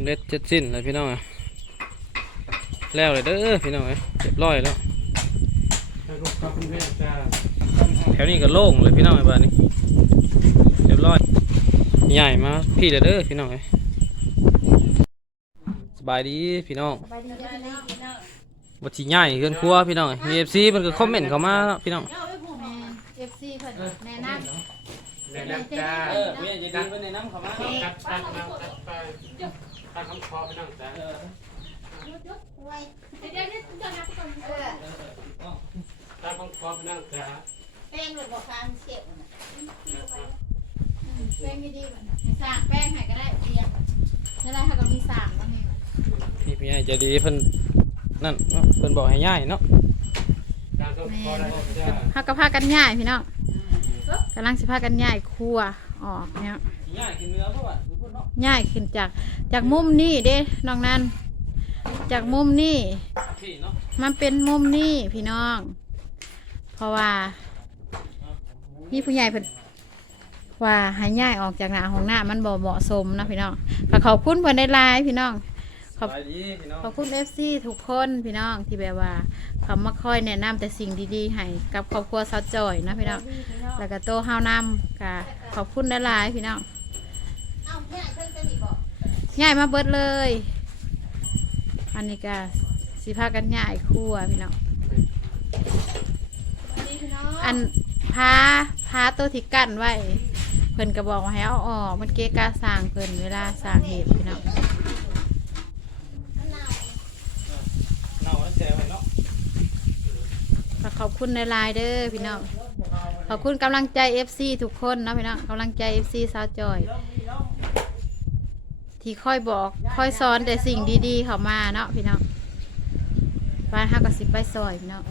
ำเร็จเจ็ดสิ้นเลยพี่น้องอะแล้วเลยเด้อพี่น้องเอ้ยเรียบร้อยแล้วให้ลูกกับคุณแม่จ้าแถวนี้ก็โล่งเลยพี่น้องไอ้บ้านนี้เรียบร้อยใหญ่มาพี่เด้อเด้อพี่น้องเอ้ยสบายดีพี่น้องไปดีได้แล้วบัดสิใหญ่เกินครัวพี่น้องเอ้ยมีเอฟซีมันก็คอมเมนต์เข้ามาพี่น้องแม่เอฟซีเพิ่นแนะนำแม่น้ำจ้าเออเมียจะดีไปในน้ำเข้ามา ตัดตัดมาตัดไปตัดคำคอไปนั่งจ้าไว้เดี๋ยวนี้จะนับก่อนเออตัดคำคอไปนั่งจ้าแป้งหลุดบอกการเสียบน่ะแป้งไม่ดีมันให้สร้างแป้งให้ก็ได้เรียงนั่นแหละถ้าก็มีสร้างมาให้พี่พี่ใหญ่ใจะดีเพิ่นนั่นเนาะเพิ่นบอกให้ใหญ่เนาะการคำคอได้จ้าเฮาก็พากันย่ายพี่น้องกำลังสิพากันย่ายครัวออกเนี่ยใหญ่ขึ้นเนื้อเพราะว่า พูดเนาะย่ายขึ้นจากจากมุมนี้เด้น้องนันจากมุมนี้พี่เนาะมันเป็นมุมนี้พี่น้อง เพราะว่าพี่ผู้ใหญ่เพิ่นว่าให้ย้ายออกจากหน้าของหน้ามันบ่เหมาะสมนะพี่น้องก็ขอบคุณเพิ่นได้หลายพี่น้องสบายดีพี่น้องขอบคุณ FC ทุกคนพี่น้องที่แบบว่าเขามาคอยแนะนำแต่สิ่งดีๆให้กับครอบครัวสาวจอยนะพี่น้องแล้วก็โตเฮานำก็ขอบคุณได้หลายพี่น้อง ย้ายมาเบิดเลย อันนี้ก็สิพากันย้ายครัวพี่น้องอันพาพาตัวที่กั้นไว้เพิ่นก็บอกว่าให้เอาออกมันเกะกะสร้างเพิ่นเวลาสร้างเหตุพี่น้องเนาแล้วแชร์ไว้เนาะก็ขอบคุณในไลน์เด้อพี่น้องขอบคุณกำลังใจ FC ทุกคนเนาะพี่น้องกำลังใจ FC สาวจอย ที่ค่อยบอกค่อยสอนแต่สิ่งดีๆ เข้ามาเนาะพี่น้องบ้านฮักก็สิไปซอยพี่น้อง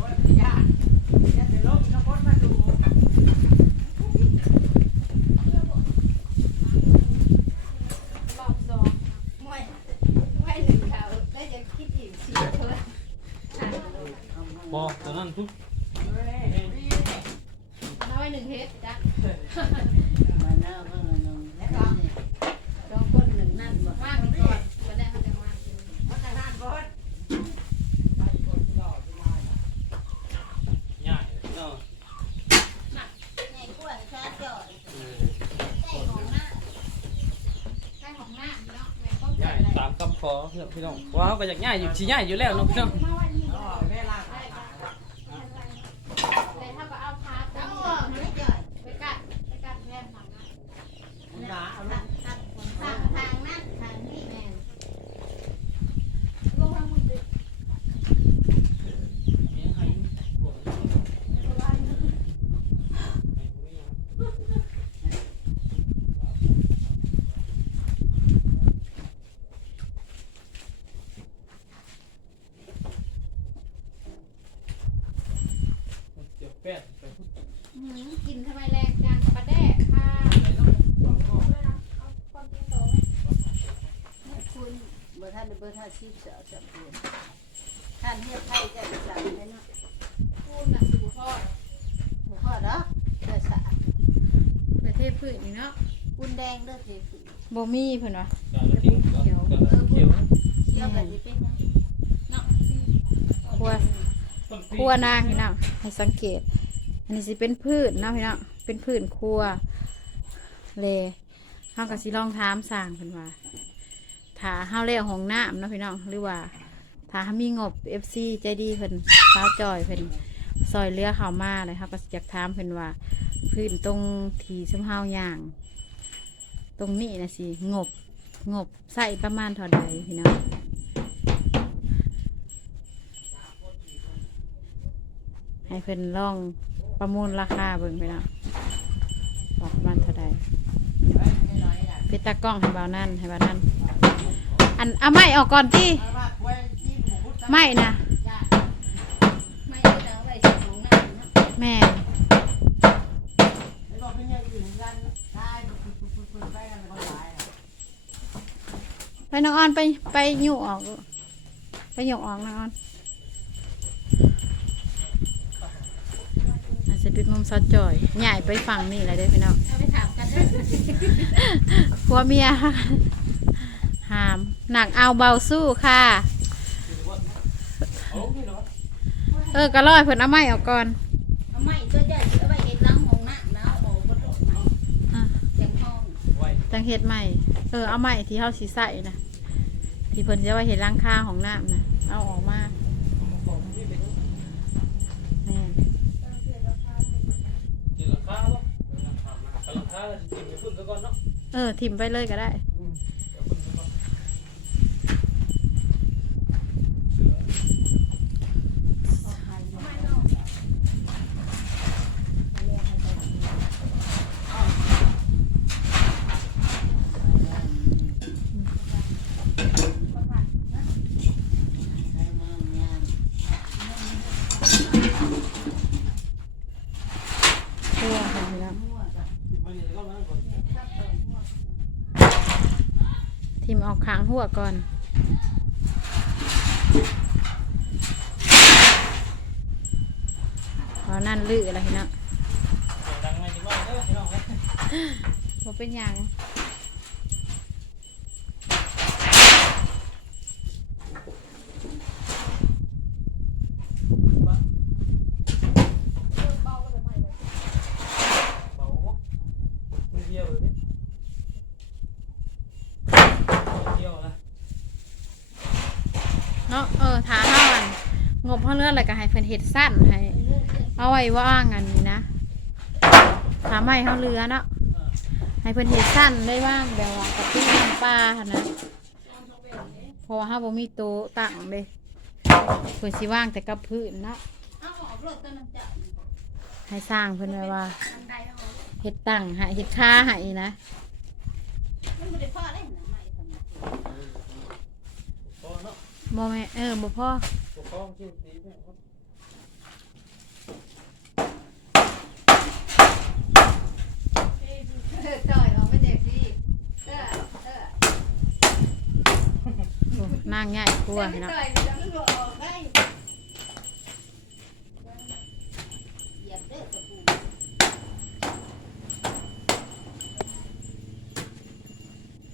พอตอนนั้นทุกน้อยหนึ่งเฮ็ดจ้ะ นั่นบอกว่างก่อนวันแรกเขาจะว่างมาทางด้านบนใหญ่เนาะใหญ่กว่าชาจอยใหญ่ของหน้าใหญ่ของหน้าพี่น้องแม่ก็ใหญ่ตามคำขอเพื่อนพี่น้องว่าเขาก็อยากใหญ่อยู่สิใหญ่อยู่แล้วเนาะพี่น้อง แต่ถ้าก็เอาพาตัวนี้ไปกัดไปกัดแม่ทางนั้น คุณหนาเอาลูก ทางทางทางนั้นทางนี้แม่ลงทางมุดดิ เดี๋ยวแป๊ดไป หืม กินทำไมแรงจังปลาแดกค่ะคุณเบอร์ท่านเบอร์ท่าชีพเสือจับเดือนท่านเทียบไทยจะสั่งให้เนาะพูดน่ะสู่พ่อหมูพ่อเนาะเสือสาประเทศพืชนี่เนาะปุ้นแดงเด้อสิบ่มีเพิ่นวะกาลทิ้งก็เขียวเขียวเชี่ยวกันสิเป็นยังครัวครัวนางพี่น้องให้สังเกต อันนี้สิเป็นพืชเนาะพี่น้องเป็นพืชครัวเลยเฮาก็สิลองถามสร้างเพิ่นว่าถ้าเฮาเลี้ยงห้องน้ำเนาะพี่น้องหรือว่าถ้าเฮามีงบ FC ใจดีเพิ่นสาวจอยเพิ่นซอยเรือเข้ามาเลยเฮาก็อยากถามเพิ่นว่า พื้นตรงที่ซุมเฮาย่าง ตรงนี้นะสิงบงบใส่ประมาณเท่าใดพี่น้องให้เพิ่นลอง ประมูลราคาเบิ่งพี่น้ว่าประมาณเท่าใดเป็นตากล้องให้บ่าวนั่นให้บ่าวนั่นอันเอาไม้ออกก่อนที่ว่าควยที่หมูพุทธไม้นะไม่ได้เอาไว้สิของน้ำเนาะแม่ไปน้องออนไปไปหยู่ออกลูกไปหยู่ออกน้องออน อาจจะเป็นมุมซอดจ่อยใหญ่ไปฝั่งนี่เลยเด้อพี่น้องเอาไปถามกันเด้อผัวเมียหาม หนักเอาเบาสู้ค่ะ เอานี่เหรอเออก็ร้อยเพิ่นเอาไม้ออกก่อน เอาไม้ตัวใหญ่เอาไว้เห็นล้างห้องน้ำนะเอาออกบนโลกใหม่อะเต็มห้องไว้จังเฮ็ดใหม่เออเอาใหม่ที่เฮาสิใส่นะที่เพิ่นจะว่าเห็นร่างค่าของน้ำนะเอาออกมาแม่น กินราคาบ่ราคามากราคาจะกินไปพุ่นซะก่อน เนาะเออถิมไปเลยก็ได้ เดี๋ยวพุ่นซะก่อน ทั่วค่ะพี่น้อง กินมานี่ก็มาก่อน ทิมออก ขางหัวก่อนพอนั่นลืออะไรพี่น้องเสียงดังไหมจังว่าเด้อพี่น้องเอ้ยบ่เป็นหยังเบาบ่มือเดียวเลยดิเดียวนะ เนาะเออถาเฮาอันงบเฮาเลือดอะไรก็ให้เพิ่นเฮ็ดสั้นให้เอาไว้ว่างอันนี้นะถามให้เฮาเรือเนาะให้เพิ่นเฮ็ดสั้นได้ว่างแบบว่ากะปิน้ำปลาหั่นนะเพราะว่าเฮาบ่มีโต๊ะตั้งเด้เพิ่นสิว่างแต่กับพื้นเนาะให้สร้างเพิ่นไว้ว่าเฮ็ดตั้งให้เฮ็ดค่าให้นะมันไม่ได้พอได้หนังใหม่ทำไม พ อเนาะบ่แม่เออบ่พอปกครองคิวตีแม่ครับเออจ่อยออกไปเด็กดีเออเออโอ้นางใหญ่กลัวเนาะ จ่อยมันจะไม่บอกออกได้เหยียบเด้อตะปู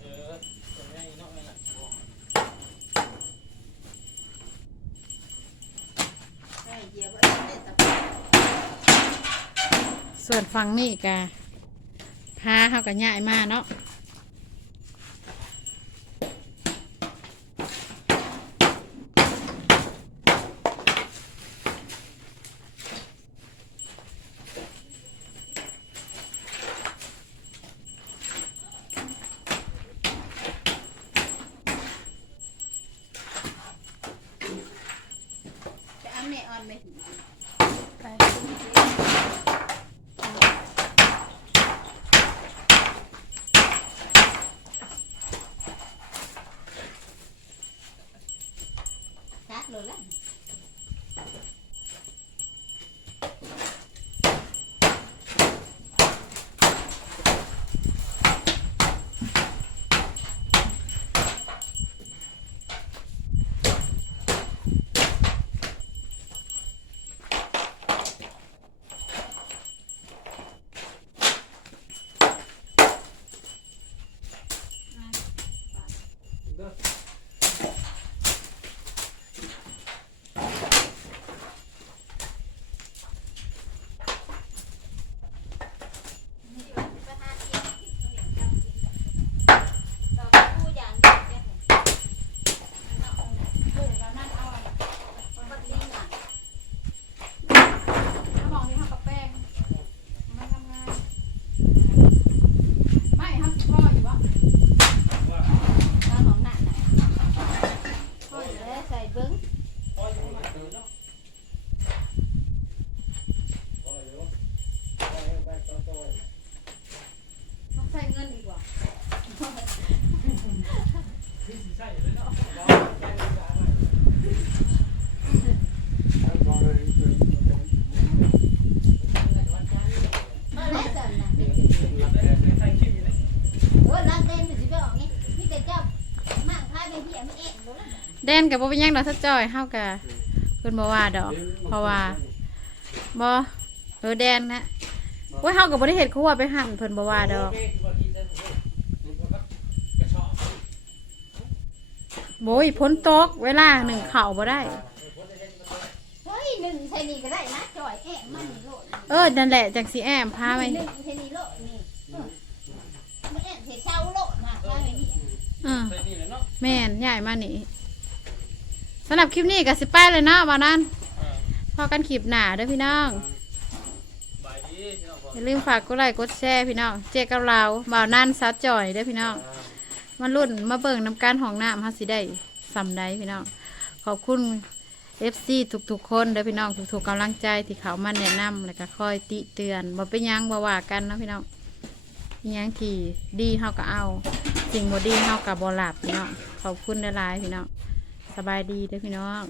เออตัวใหญ่เนาะนั่นแหละ ใช่เหยียบไว้เด้อตะปู ส่วนฟังนี่กะพาเขาก็ย้ายมาเนาะ นก็บ่เป็นหยังดอกถ้าจ้อยเฮาก็เพิ่นบ่ว่าดอก เพราะว่าบ่เออแดนนะโอ้ยเฮาก็บ่ได้เฮ็ดครัวไปหั่นเพิ่นบ่ว่าดอกโเคว่ากินได้ทุกคนดูครับกระชอกโบยพ้นตกเวลาหนึ่งเข่าบ่ได้ เฮ้ยหนึ่งใช่นี่ก็ได้นะจอยแอะมันนี่โลดเออนั่นแหละจังสีแอมพาไปหนึ่งใช่นี่โลดนี่เออมันแอะเสียเช่าโลดนะว่าไงนี่ อืมใส่นี่แหละเนาะแม่นใหญ่มานี่ สำหรับคลิปนี้ก็สิไปเลยเนาะวันนั้นพอกันคลิปหนาเด้อพี่น้องบายพี่น้องอย่าลืมฝากกดไลค์กดแชร์พี่น้องเจกับเราบ่าวนั่นซัดจ่อยเด้อพี่น้องมารุ่นมาเบิ่งน้ำการของน้ำฮัสิได้สำได้พี่น้องขอบคุณ FC ทุกๆคนเด้อพี่น้องทุกๆกำลังใจที่เขามาแนะนำแล้วก็คอยติเตือนบ่เป็นยังบ่ว่ากันนะพี่น้องยังที่ดีเฮาก็เอา สิ่งบ่ดีเฮาก็บ่หลับพี่น้องขอบคุณหลายๆพี่น้อง สบายดีเด้อพี่น้อง